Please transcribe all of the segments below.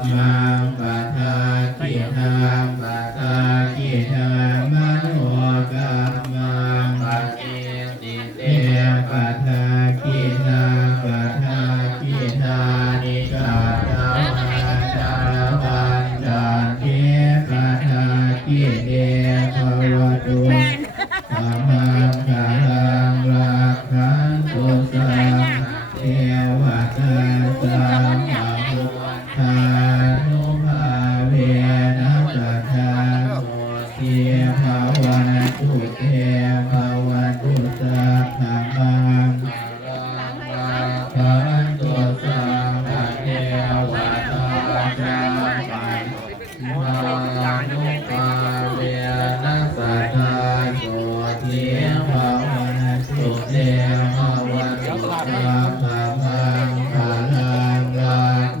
มังปัทธาคินังปั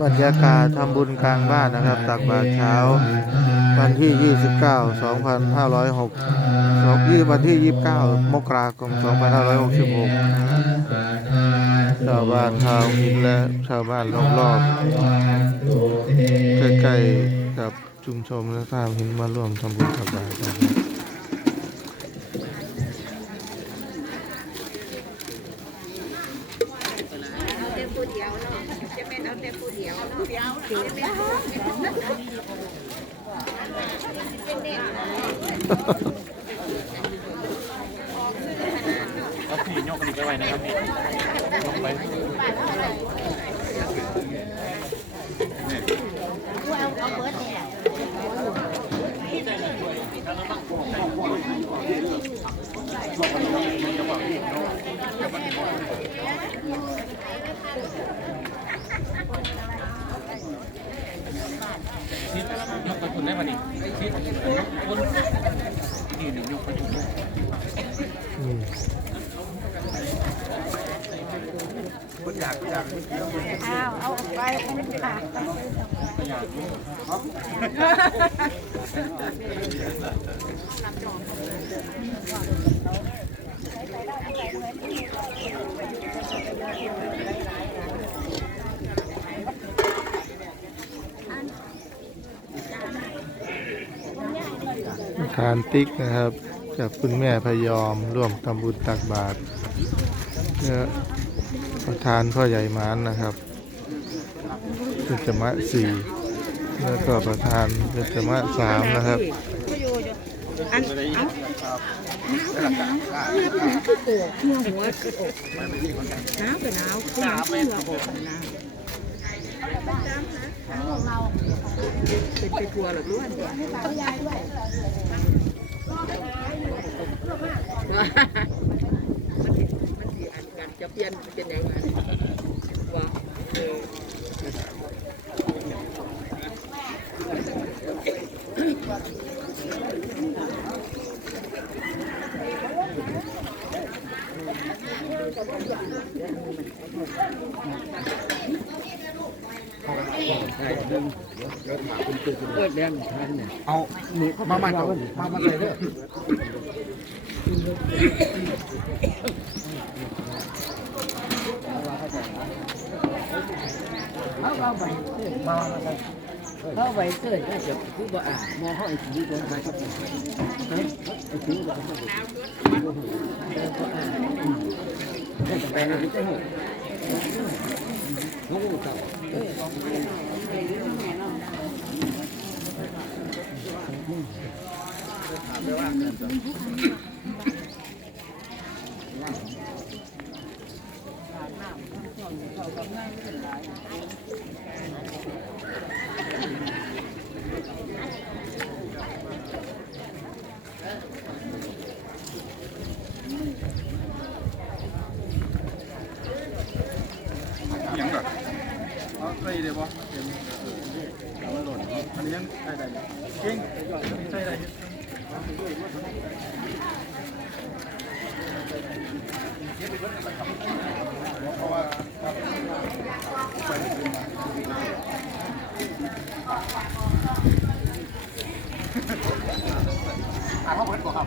บรรยากาศทำบุญกลางบ้านนะครับ ตักบาตรเช้า วันที่ 29 2506สองยี่วันที่ 29 มกราคม 2566 ชาวบ้านชาวหินและชาวบ้านรอบๆใกล้ๆกับชุมชนและท่าหินมาร่วมทำบุญตักบาตรนะครับ เอาแต่ผู้เดียวเนาะจะเป็นเอาแต่ผู้ เดียวเนาะเดียวเอาแต่เป็นเด็กเอาพี่ยกอันนี้ไปไว้นะครับพี่ยกไป ชิดยกไปคุณได้ป่ะนี่ชิดยกคุณนี่นี่ยกไปคุณอืมอ้าวเอาไปเป็นปากทาานติ๊กนะครับ จากคุณแม่พยอมร่วมทำบุญตักบาตรและประธานพ่อใหญ่มานนะครับเป็นจมะสี่แล้วก็ประธานเป็นจมะสามนะครับอันเอาคือโกกเมื่อหัวคืออกหนาวก็นหนาวคือหนาวเมื่ออกหนาว เป็นไปทัวร์หรือล้วนมันสิมันสิอันกันจะเปลี่ยนเป็นอย่างไรว่าเออ เอามามาก่อนมามาเลยเด้อเขาไว้เกิดก็จะคือบ่อ่านมองเขาไอ้สีก็มาครับไอ้สีก็มาก็อ่านแต่แปลงมันจะ หกงูเก่ายังก่อนเอา ใส่ได้บ่เดี๋ยวเอามาหล่นอันนี้ยังใส่ได้เก่งใส่ได้อ่านว่าเบิดบ่ครับ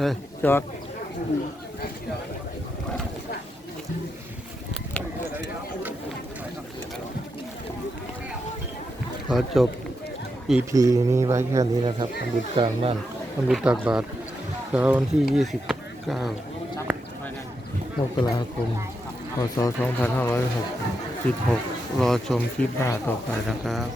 เฮ้ยจอดขอจบ EP นี้ไว้แค่นี้นะครับทำบุญกลางบ้านทำบุญตักบาตรเช้าวันที่ 29มกราคมพศ2566รอชมคลิปหน้าต่อไปนะครับ